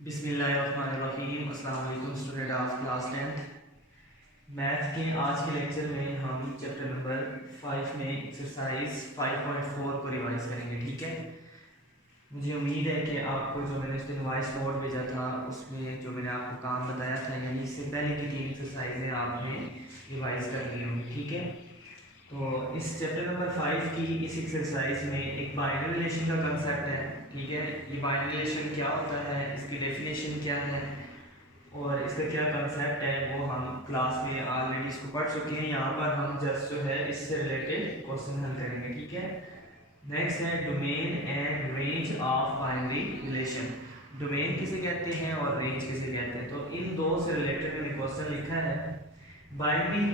बिस्मिल्लाहिर्रहमानिर्रहीम। अस्सलाम वालेकुम student of class 10th। Math के आज के लेक्चर में हम चैप्टर नंबर 5 में एक्सरसाइज 5.4 को रिवाइज करेंगे। ठीक है, मुझे उम्मीद है कि आपको जो मैंने उस दिन वॉइस नोट भेजा था उसमें जो मैंने आपको काम बताया था यानी इससे पहले की 3 एक्सरसाइजें आपने रिवाइज कर ली होंगी। ठीक है, तो इस चैप्टर नंबर 5 की इस एक्सरसाइज में एक बाइनरी रिलेशन का कंसेप्ट है। ठीक है, ये बाइनरी रिलेशन क्या होता है, इसकी डेफिनेशन क्या है और इसका क्या कंसेप्ट है वो हम क्लास में ऑलरेडी इसको पढ़ चुके हैं। यहाँ पर हम जस्ट जो है इससे रिलेटेड क्वेश्चन हल करेंगे। ठीक है, नेक्स्ट है domain and range of binary relation. Domain किसे कहते हैं और रेंज किसे कहते हैं, तो इन दो से रिलेटेड मैंने क्वेश्चन लिखा है। बाइनरी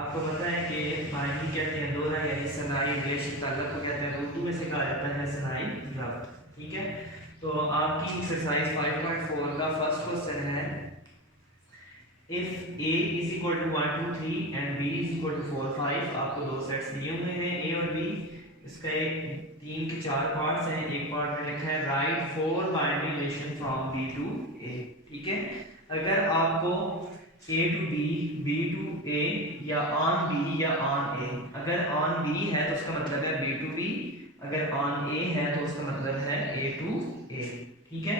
आपको पता है कि बाइनरी कहते हैं दोहरा यानी सनाई रिलेशन ताल्लुक को कहते हैं, उर्दू में से कहा जाता है सनाई रब्त। ठीक है, तो आपकी एक्सरसाइज 5.4 का फर्स्ट क्वेश्चन है if a is equal to 1 2 3 and b is equal to 4 5। आपको दो सेट्स दिए हुए हैं a और b। इसका एक 3 के 4 पार्ट्स हैं। एक पार्ट में लिखा है write 4 binary relation from b to a। ठीक है, अगर आपको a to b, b to a या ऑन b या ऑन a, अगर ऑन b है तो उसका मतलब है b टू b, अगर ऑन a है तो उसका मतलब है a टू a। ठीक है,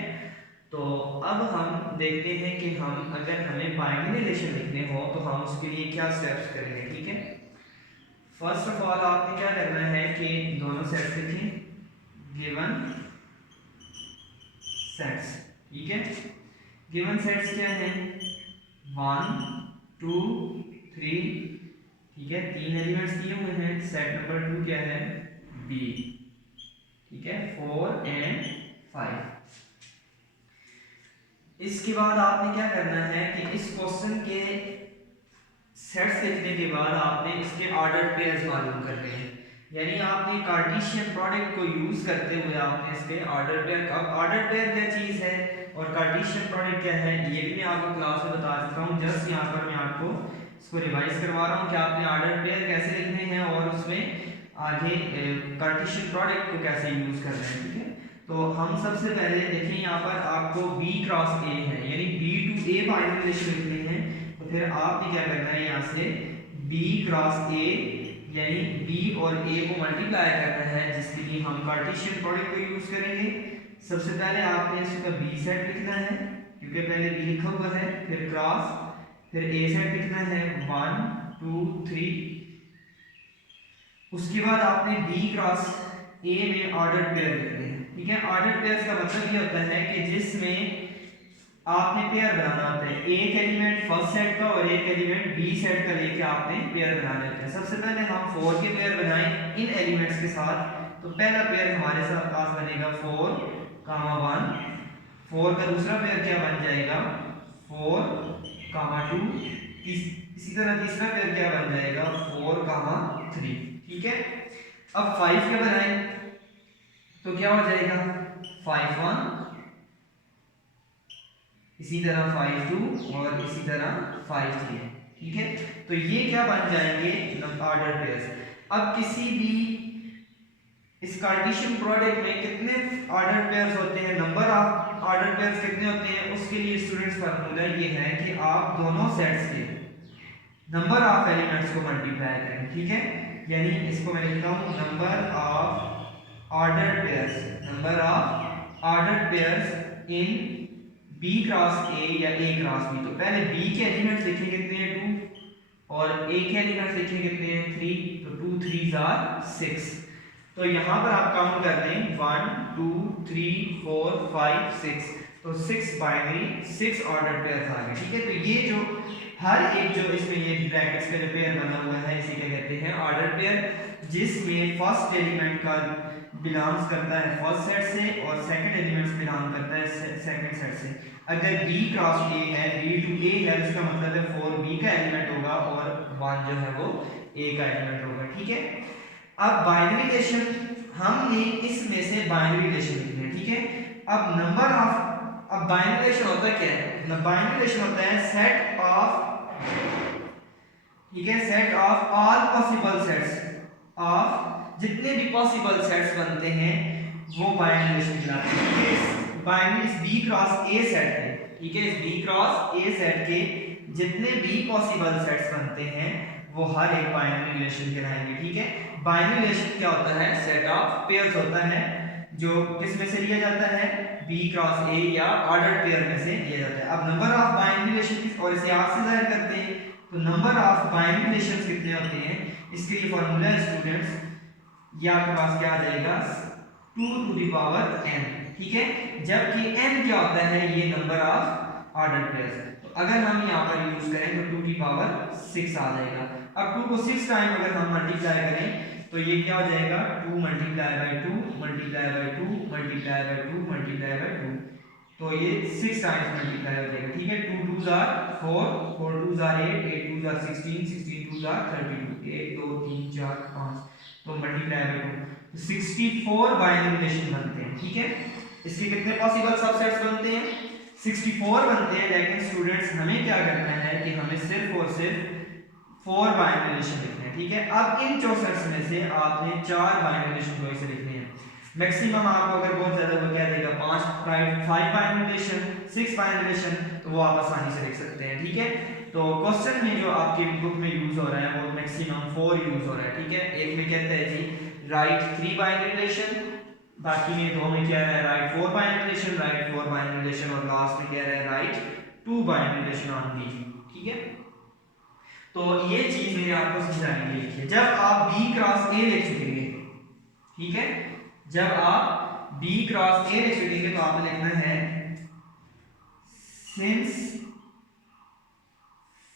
तो अब हम देखते हैं कि हम अगर हमें बाइनरी रिलेशन लिखने हो तो हम उसके लिए क्या स्टेप्स करेंगे। ठीक है, फर्स्ट ऑफ ऑल आपने क्या करना है कि दोनों सेट्स लिखें, गिवन सेट्स। ठीक है, गिवन सेट्स क्या हैं, 1 2 3। ठीक है, 3 एलिमेंट्स दिए हुए हैं। सेट नंबर 2 क्या है, b। ठीक है, 4 एंड 5। इसके बाद आपने क्या करना है कि इस क्वेश्चन के सेट्स लिखने के बाद आपने इसके ऑर्डर पेयर्स मालूम करने हैं। यानी आपने कार्टेशियन प्रोडक्ट को यूज करते हुए आपने इसके ऑर्डर पेयर, अब ऑर्डर पेयर क्या चीज है और कार्टेशियन प्रोडक्ट क्या है ये भी मैं आपको क्लास में बता चुका हूँ। जस्ट यहाँ पर मैं आपको इसको रिवाइज करवा रहा हूँ कि आपने ऑर्डर पेयर कैसे लिखने हैं और उसमें आगे कार्टेशियन प्रोडक्ट को कैसे यूज करना है। ठीक है, तो हम सबसे पहले देखें यहाँ पर आपको b क्रॉस a है यानी b to a binary relation लिखने हैं। तो फिर आपने क्या करना है, यहाँ से b क्रॉस a यानी b और a को मल्टीप्लाई करना है, जिसके लिए हम कार्टेशियन प्रोडक्ट को यूज करेंगे। सबसे पहले आपने इसका b सेट लिखना है क्योंकि पहले b लिखा हुआ है, फिर क्रॉस, फिर a सेट लिखना है 1 2 3। उसके बाद आपने b क्रॉस a में ऑर्डर पेयर लिखने हैं। ठीक है, ऑर्डर पेयर्स का मतलब ये होता है कि जिसमें आपने पेयर बनाना होता है, एक एलिमेंट फर्स्ट सेट का और एक एलिमेंट बी सेट का लेके आपने पेयर बनाने होते हैं। सबसे पहले हम 4 के पेयर बनाएं इन एलिमेंट्स के साथ। तो पहला पेयर हमारे साथ पास बनेगा 4 कामा 1। 4 का दूसरा पेयर क्या बन जाएगा, 4 कामा 2। इसी तरह तीसरा पेयर क्या बन जाएगा, 4 कामा 3। ठीक है, अब 5 का बनाएं तो क्या हो जाएगा, 5 1, इसी तरह 5 2 और इसी तरह 5 3। ठीक है, तो ये क्या बन जाएंगे, ऑर्डर पेयर्स। अब किसी भी इस कार्टेशियन प्रोडक्ट में कितने ऑर्डर पेयर्स होते हैं, नंबर ऑफ ऑर्डर पेयर्स कितने होते हैं, उसके लिए स्टूडेंट्स फार्मूला ये है कि आप दोनों सेट्स के नंबर ऑफ एलिमेंट्स को मल्टीप्लाई करें। ठीक है, यानी इसको मैं लिखता हूं number of order pairs, number of order pairs in b cross a या a क्रॉस b। तो पहले b के एलिमेंट्स लिखें कितने हैं, 2, और a के एलिमेंट्स लिखें कितने हैं, 3। तो 2 3s are 6। तो यहां पर आप काउंट कर लें 1 2 3 4 5 6। तो 6 बाइनरी 6 ऑर्डर पेयर्स आ गए। ठीक है, तो ये जो हर एक जो इसमें ये ब्रैकेट्स का जो पेयर बना हुआ है इसी को कहते हैं ऑर्डर पेयर, जिसमें फर्स्ट एलिमेंट का बिलोंग्स करता है फर्स्ट सेट से और सेकंड एलिमेंट्स बिलोंग करता है सेकंड सेट से। अगर b क्रॉस a है, b टू a है, इसका मतलब है 4 b का एलिमेंट होगा और 1 जो है वो a का एलिमेंट होगा। ठीक है, अब बाइनरी रिलेशन हमने इसमें से बाइनरी रिलेशन लिखना है। ठीक है, अब नंबर ऑफ, अब बाइनरी रिलेशन होता क्या है, बाइनरी रिलेशन होता है सेट ऑफ, ठीक है, set of all possible sets of, जितने भी पॉसिबल सेट्स बनते हैं वो बाइनरी रिलेशन कहलाते हैं। बाइनरी इस बी क्रॉस ए सेट के, ठीक है, इस बी क्रॉस ए सेट के जितने भी पॉसिबल सेट्स बनते हैं वो हर एक बाइनरी रिलेशन कहलाएंगे, ठीक है। बाइनरी रिलेशन क्या होता है, सेट ऑफ पेयर्स होता है जो किस में से लिया जाता है, बी क्रॉस ए या ऑर्डर्ड पेयर में से लिया जाता है। अब नंबर ऑफ बाइनरी रिलेशन और इसे आप से जाहिर करते हैं, तो नंबर ऑफ बाइनरी रिलेशंस कितने होते हैं, इसके लिए फार्मूला है स्टूडेंट्स, ये आपके पास क्या आ जाएगा 2 टू द पावर n, ठीक है, जबकि n क्या होता है, ये नंबर ऑफ ऑर्डर्ड पेयर्स। तो अगर हम यहाँ पर यूज करें तो 2 की पावर 6 आ जाएगा। अब 2 को 6 टाइम अगर हम मल्टीप्लाई करें तो ये क्या हो जाएगा 2 multiply by 2 multiply by 2 multiply by 2 multiply by 2, तो ये 6 टाइम्स मल्टीप्लाई हो जाएगा, ठीक है। 2 2s are 4, 4 2s are 8, 8 2s are 16, 16 2s are 32, 1 2 3 4 5, तो मल्टीप्लाई बाय 2, तो 64 बाइनरी रिलेशन बनते हैं, ठीक है। इसके कितने पॉसिबल सबसेट्स बनते हैं, 64 बनते हैं, लेकिन स्टूडेंट्स हमें क्या करना है कि हमें सिर्फ और सिर्फ 4 बाइनरी रिलेशन लिखने हैं, ठीक है। अब इन 64 में से आपने 4 बाइनरी रिलेशन को ऐसे लिखने हैं। मैक्सिमम आपको अगर बहुत ज्यादा वो क्या देगा 5 बाइनरी रिलेशन, 6 बाइनरी रिलेशन, तो वो आप आसानी से लिख सकते हैं, ठीक है। तो क्वेश्चन में जो आपके बुक में यूज हो रहा है वो मैक्सिमम 4 यूज हो रहा है, ठीक है। एक में कहता है जी राइट 3 बाइनरी रिलेशन, बाकी में 2 में क्या है write 4 binary relation, right 4 binary relation, और लास्ट में क्या है right 2 binary relation on the, ठीक है। तो ये चीज मैंने आपको समझाने के लिए लिखी है। जब आप b क्रॉस a लिख चुकेंगे, ठीक है, जब आप b क्रॉस a लिख चुकेंगे तो आपने लिखना है since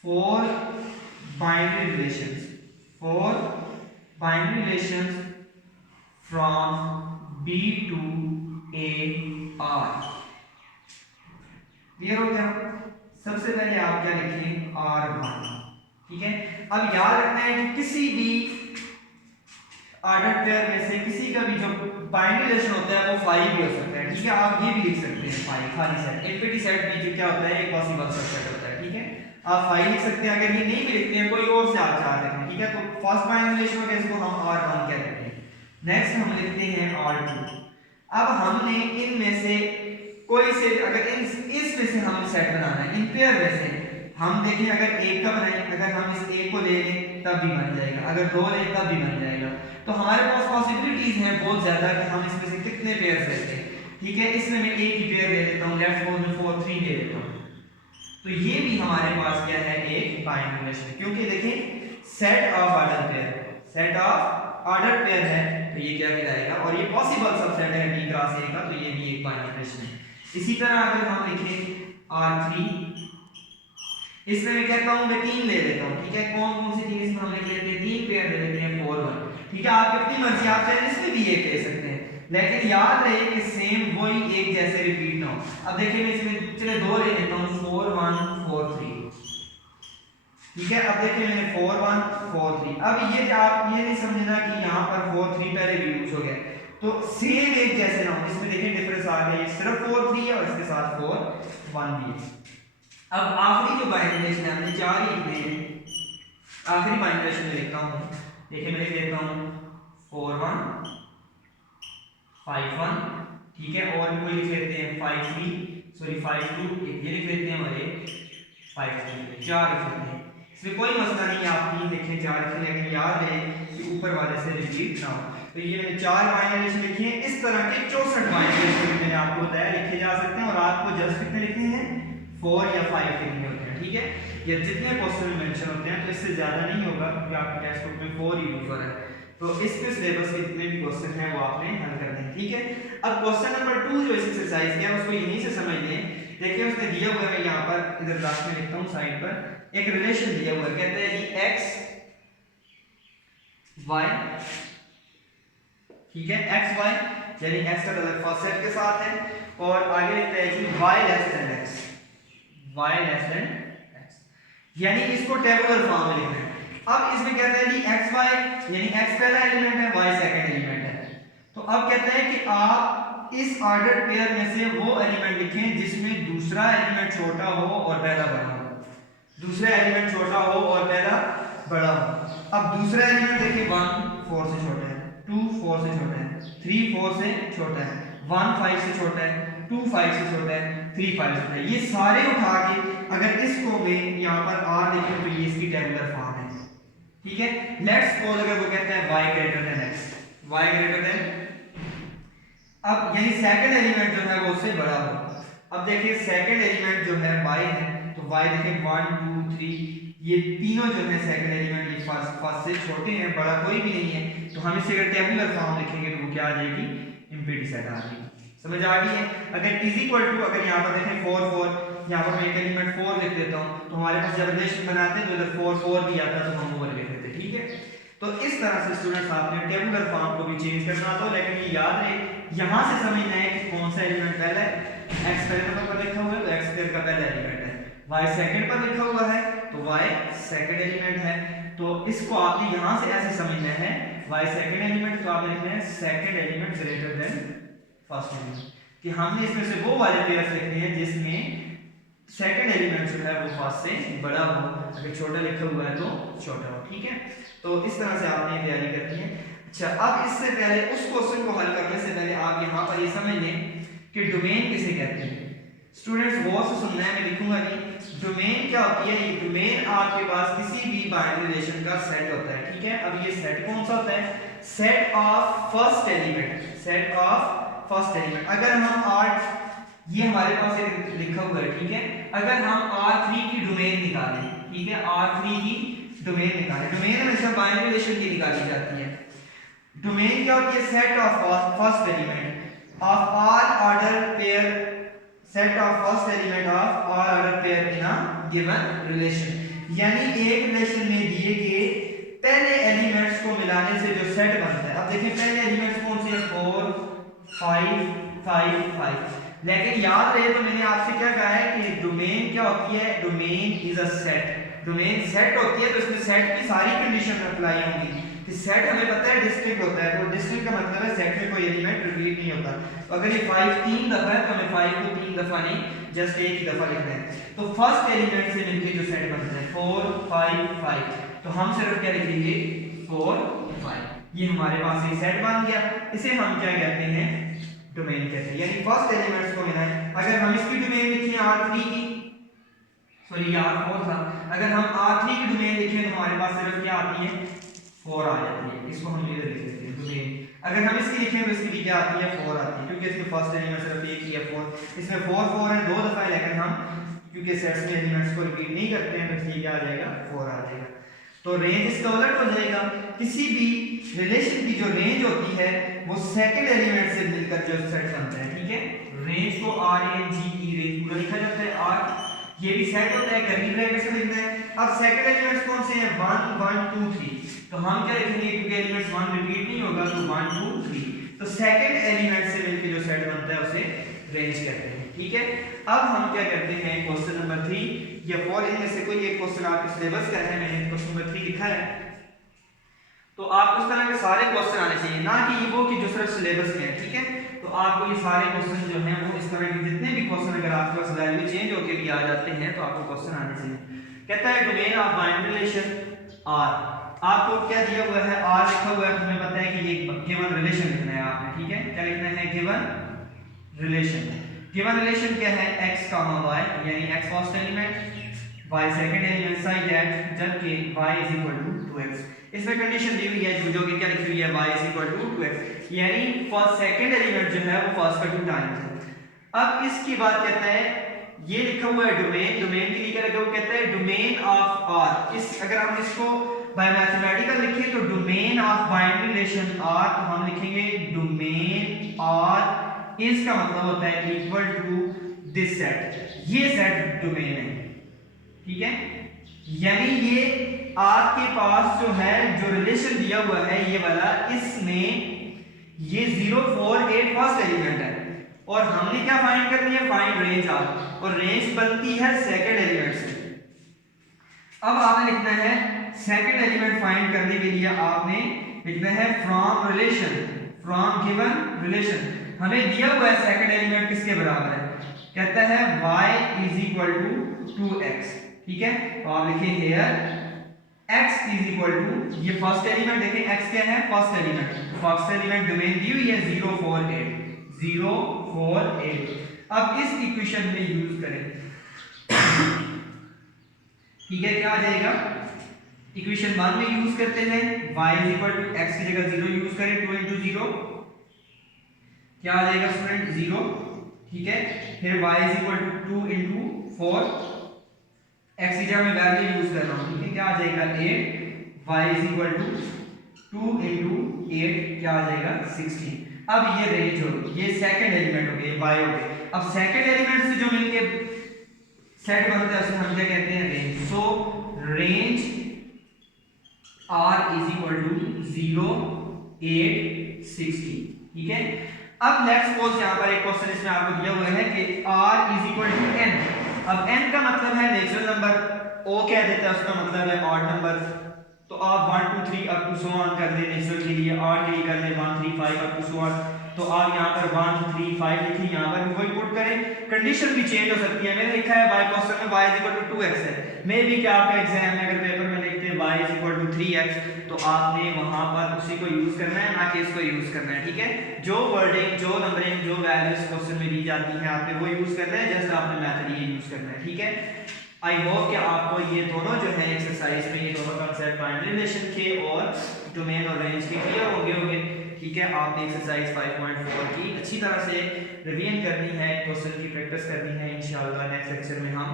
4 binary relations, 4 binary relations from b to a are, clear हो गया। सबसे पहले आप क्या लिखें R1, ठीक है। अब याद रखना है कि किसी भी ऑर्डर्ड पेयर में से किसी का भी जो बाइनरी रिलेशन होता है वो 5 भी हो सकता है, ठीक है। आप ये भी लिख सकते हैं 5 खाली सेट, एम्प्टी सेट भी जो क्या होता है एक पॉसिबल सबसेट होता है, ठीक है। आप 5 लिख सकते हैं। अगर ये नहीं भी लिखते हैं कोई और से आप 4 लिखें, ठीक है। तो फर्स्ट बाइनरी रिलेशन होगा इसको हम R1 कहते हैं। नेक्स्ट हम लिखते हैं R2। अब हमने इनमें से कोई से अगर इसमें से हम सेट बनाना है इन पेयर में से, हम देखें अगर एक का बनाएं, अगर हम इस एक को ले लें तब भी बन जाएगा, अगर 2 लें तब भी बन जाएगा। तो हमारे पास पॉसिबिलिटीज हैं बहुत ज्यादा कि हम इसमें से कितने पेयर्स लेते हैं, ठीक है। इसमें मैं एक ही पेयर ले लेता हूं, लेट्स सपोज मैं 4 3 ले लेता हूं, तो ये भी हमारे पास क्या है एक बाइनरी रिलेशन, क्योंकि देखें set of order pair, set of order pair है, तो ये क्या कहलाएगा, और ये पॉसिबल सबसेट है b क्रॉस a का, तो ये भी एक बाइनरी रिलेशन है। इसी तरह अगर हम लिखें R3, इसमें मैं कहता हूं मैं 3 ले लेता हूं, ठीक है। कौन कौन सी 3 इसमें हम लिख लेते हैं 3 पेयर ले लेते हैं 4 1, ठीक है। आप अपनी मर्जी आप चाहे इसमें भी एक ले सकते हैं, लेकिन याद रहे कि सेम वही एक जैसे रिपीट ना हो। अब देखिए मैं इसमें चले 2 ले लेता हूं 4 1 4 3, ठीक है। अब देखिए मैंने 4 1 4 3, अब ये आप ये नहीं समझना कि यहां पर 4 3 पहले भी यूज हो गया, तो सेम एक जैसे ना हो। इसमें देखिए डिफरेंस आ गया, ये सिर्फ 4 3 है और इसके साथ 4 1 भी है। अब आखिरी जो बाइनरी रिलेशन है हमने 4 ही लिखने हैं, आखिरी बाइनरी रिलेशन में लिखता हूं, देखिए मैं लिख देता हूं 4 1 5 1, ठीक है। और कोई लिख लेते हैं 5 3 सॉरी 5 2, एक ये लिख लेते हैं और एक 5 3, 4 लिख लेते हैं। इसमें कोई मसला नहीं है आप 3 लिखें 4 लिखें, लेकिन याद रहे कि ऊपर वाले से रिपीट ना हो। तो ये मैंने 4 बाइनरी रिलेशन लिखे हैं। इस तरह के 64 बाइनरी रिलेशन मैंने आपको बताया लिखे जा सकते हैं, और आपको जस्ट कितने लिखने हैं 4 या 5 लिखने होते हैं, ठीक है। या जितने क्वेश्चन में मेंशन होते हैं, तो इससे ज्यादा नहीं होगा क्योंकि आपके टेक्स्ट बुक में 4 ही यूज हो रहा है। तो इसके सिलेबस के जितने भी क्वेश्चन हैं वो आपने हल करने हैं, ठीक है। अब क्वेश्चन नंबर 2 जो इस एक्सरसाइज का है उसको यहीं से समझ लें। देखिए उसने दिया हुआ है यहाँ पर, इधर लास्ट में लिखता हूँ साइड पर, एक रिलेशन दिया हुआ है, कहते हैं जी x y, ठीक है, x y यानी x का मतलब फर्स्ट सेट के साथ है, और आगे लिखते हैं कि y less than x, y less than x, यानी इसको टेबुलर फॉर्म में लिखना है। अब इसमें कहते हैं जी xy यानी x पहला एलिमेंट है, y सेकंड एलिमेंट है। तो अब कहते हैं कि आप इस ऑर्डर्ड पेयर में से वो एलिमेंट लिखें जिसमें दूसरा एलिमेंट छोटा हो और पहला बड़ा हो, दूसरा एलिमेंट छोटा हो और पहला बड़ा हो। अब दूसरा एलिमेंट देखिए 1 4 से छोटा है, 2 4 से छोटा है, 3 4 से छोटा है, 1 5 से छोटा है, 2 5 से छोटा है, 3 5 से छोटा है। ये सारे उठा के अगर इसको मैं यहाँ पर r लिखूं तो ये इसकी टेबुलर फॉर्म है, ठीक है। लेट्स सपोज अगर वो कहता है y greater than x, y greater than, अब यानी सेकंड एलिमेंट जो है वो उससे बड़ा हो। अब देखिए सेकंड एलिमेंट जो है y है, तो y देखिए 1 2 3 ये तीनों जो है सेकंड एलिमेंट ये फर्स्ट से छोटे हैं, बड़ा कोई भी नहीं है। तो हम इसे अगर टेबुलर फॉर्म लिखेंगे तो वो क्या आ जाएगी, एम्प्टी सेट आ जाएगी। समझ आ गई है। अगर इज इक्वल टू, अगर यहाँ पर देखें 4 4, यहाँ पर मैं एक एलिमेंट 4 लिख देता हूँ, तो हमारे पास जब रिलेशन बनाते हैं तो इधर 4 4 भी आता है तो हम वो लिख देते, ठीक है। तो इस तरह से स्टूडेंट्स आपने टेबुलर फॉर्म को भी चेंज करना था, लेकिन ये याद रहे यहाँ से समझना है कि कौन सा एलिमेंट पहला है। x पहले नंबर पर लिखा हुआ है तो x स्क्वायर का पहला एलिमेंट है, y सेकंड पर लिखा हुआ है तो y सेकंड एलिमेंट है। तो इसको आपने यहाँ से ऐसे समझना है, y सेकंड एलिमेंट तो आपने लिखना है second element greater than first element, कि हमने इसमें से वो वाले पेयर्स लिखने हैं जिसमें सेकंड एलिमेंट जो है वो फर्स्ट से बड़ा हो, अगर छोटा लिखा हुआ है तो छोटा हो, ठीक है। तो इस तरह से आपने तैयारी करनी है। अच्छा, अब इससे पहले उस क्वेश्चन को हल करने से पहले आप यहाँ पर ये समझ लें कि डोमेन किसे कहते हैं। स्टूडेंट्स गौर से सुनना है, मैं लिखूंगा नहीं। डोमेन क्या होती है, ये डोमेन आपके पास किसी भी बाइनरी रिलेशन का सेट होता है, ठीक है। अब ये सेट कौन सा होता है, set of first element, set of first element. अगर हम R, ये हमारे पास एक लिखा हुआ है, ठीक है। अगर हम R3 की डोमेन निकालें, ठीक है, R3 की डोमेन निकालें, डोमेन हमेशा बाइनरी रिलेशन की निकाली जाती है। डोमेन क्या होती है, set of first element of R order pair, set of first element of R order pair in a given relation. यानी एक रिलेशन में दिए गए पहले एलिमेंट्स को मिलाने से जो सेट बनता है। अब देखिए पहले एलिमेंट्स कौन से हैं, 4 5 5 5। लेकिन याद रहे तो मैंने आपसे क्या कहा है कि डोमेन क्या होती है, domain is a set. Domain set होती है तो इसमें सेट की सारी कंडीशन अप्लाई होंगी। कि सेट हमें पता है डिस्टिंक्ट होता है, तो डिस्टिंक्ट का मतलब है सेट में कोई एलिमेंट रिपीट नहीं होता। तो अगर ये 5 3 दफा है तो हमें 5 को 3 दफा नहीं, जस्ट एक ही दफा लिखना है। तो फर्स्ट एलिमेंट से मिलकर जो सेट बनता है 4 5 5, तो हम सिर्फ क्या लिखेंगे 4 5, ये हमारे पास एक सेट बन गया। इसे हम क्या कहते हैं, डोमेन कहते हैं। यानी फर्स्ट एलिमेंट्स को मिलाएं। अगर हम इसकी डोमेन लिखें R3 की, सॉरी R4 था, अगर हम R3 की डोमेन लिखें तो हमारे पास सिर्फ क्या आती है 4 आ जाती है। इसको हम इधर लिख देते हैं डोमेन। अगर हम इसकी लिखें तो इसकी भी क्या आती है 4 आती है, क्योंकि इसके फर्स्ट एलिमेंट सिर्फ एक ही है 4। इसमें 4 4 है, दो दफा है, लेकिन हम क्योंकि सेट्स में एलिमेंट्स को रिपीट नहीं करते हैं तो इसलिए क्या आ जाएगा 4 आ जाएगा। तो रेंज इसका उलट हो जाएगा। किसी भी रिलेशन की जो रेंज होती है वो सेकंड एलिमेंट से मिलकर जो सेट बनता है, ठीक है। रेंज को RANGE रेंज पूरा लिखा जाता है, R ये भी सेट होता है, कर्ली ब्रैकेट से लिखना है। अब सेकंड एलिमेंट्स कौन से हैं, 1 1 2 3, तो हम क्या लिखेंगे, क्योंकि एलिमेंट्स 1 रिपीट नहीं होगा तो 1 2 3, तो सेकंड एलिमेंट से मिलकर जो सेट बनता है उसे रेंज कहते हैं, ठीक है। अब हम क्या करते हैं, क्वेश्चन नंबर 3 या 4 इनमें से कोई एक क्वेश्चन आपके सिलेबस का है, मैंने क्वेश्चन नंबर 3 लिखा है। तो आपको इस तरह के सारे क्वेश्चन आने चाहिए, ना कि ये वो कि जो सिर्फ सिलेबस में है, ठीक है। तो आपको ये सारे क्वेश्चन जो हैं वो इस तरह के जितने भी क्वेश्चन अगर आपके पास वैल्यू चेंज होके भी आ जाते हैं तो आपको क्वेश्चन आने चाहिए। कहता है domain of binary relation R, आपको क्या दिया हुआ है, R लिखा हुआ है, तुम्हें पता है कि ये गिवन रिलेशन लिखना है आपने, ठीक है। क्या लिखना है, गिवन रिलेशन। गिवन रिलेशन क्या है, x, y, यानी x first element, y second element such that, जबकि y is equal to 2x। इसमें कंडीशन दी हुई है जो कि क्या लिखी हुई है, y is equal to 2x, यानी फर्स्ट सेकंड एलिमेंट जो है वो फर्स्ट का 2 टाइम्स है। अब इसकी बात कहता है, ये लिखा हुआ है डोमेन, डोमेन के लिए क्या लिखा हुआ, कहता है डोमेन ऑफ R। इस अगर हम इसको बाय मैथमेटिकल लिखें तो domain of binary relation R, तो हम लिखेंगे डोमेन R इज का मतलब होता है इक्वल टू दिस सेट, ये सेट डोमेन है, ठीक है। यानी ये आपके पास जो है जो रिलेशन दिया हुआ है ये वाला, इसमें ये 0 4 8 फर्स्ट एलिमेंट है और हमने क्या फाइंड करनी है, फाइंड रेंज ऑफ, और रेंज बनती है सेकंड एलिमेंट से। अब आपने लिखना है सेकंड एलिमेंट फाइंड करने के लिए आपने लिखना है from relation, from given relation. हमें दिया हुआ है सेकंड एलिमेंट किसके बराबर है, कहता है y is equal to 2x, ठीक है। तो आप लिखें here x is equal to, ये फर्स्ट एलिमेंट देखें x क्या है, first element, first element domain दी हुई है 0 4 8, 0 4 8। अब इस इक्वेशन में यूज करें, ठीक है, क्या आ जाएगा, इक्वेशन 1 में यूज करते हैं y x की जगह 0 यूज करें, 2 into 0 क्या आ जाएगा स्टूडेंट 0, ठीक है। फिर y 2 into 4, x की जगह मैं वैल्यू यूज कर रहा हूं, ठीक है, क्या आ जाएगा 8, y 2 into 8 क्या आ जाएगा 16। अब ये रेंज हो गई, ये सेकंड एलिमेंट हो गया, y हो गया। अब सेकंड एलिमेंट से जो मिलके सेट बनता है उसे हम क्या कहते हैं, range. So range r is equal to 0, 8, 16, ठीक है। अब लेट्स सपोज यहाँ पर एक क्वेश्चन इसमें आपको दिया हुआ है कि r is equal to n। अब n का मतलब है नेचुरल नंबर, o कह देता है उसका मतलब है ऑड नंबर। तो आप 1 2 3 अप टू सो ऑन कर दें नेचुरल के लिए, ऑड के लिए कर दें 1 3 5 अप टू सो ऑन। तो आप यहाँ पर 1 3 5 लिखिए, यहाँ पर वही पुट करें, कंडीशन भी चेंज हो सकती है। मैंने लिखा है y क्वेश्चन में y is equal to 2x है, मे भी क्या आपका एग्जाम में अगर पेपर में लिखते हैं y is equal to 3x, तो आपने वहां पर उसी को यूज करना है, ना कि इसको यूज करना है, ठीक है। जो वर्डिंग, जो नंबरिंग, जो वैल्यूज क्वेश्चन में दी जाती है आपने वो यूज करना है, जस्ट आपने मेथड ये यूज करना है, ठीक है। आई होप कि आपको ये दोनों जो है एक्सरसाइज में ये दोनों कांसेप्ट बाइनरी रिलेशन के और डोमेन और रेंज के क्लियर होंगे, ठीक है। आपने एक्सरसाइज 5.4 की अच्छी तरह से रिवीजन करनी है, क्वेश्चन की प्रैक्टिस करनी है। इंशाल्लाह नेक्स्ट लेक्चर में हम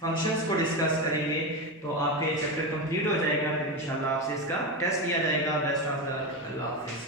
फंक्शंस को डिस्कस करेंगे, तो आपका ये चैप्टर कंप्लीट हो जाएगा, फिर इंशाल्लाह आपसे इसका टेस्ट लिया जाएगा। बेस्ट ऑफ लक, अल्लाह हाफिज़।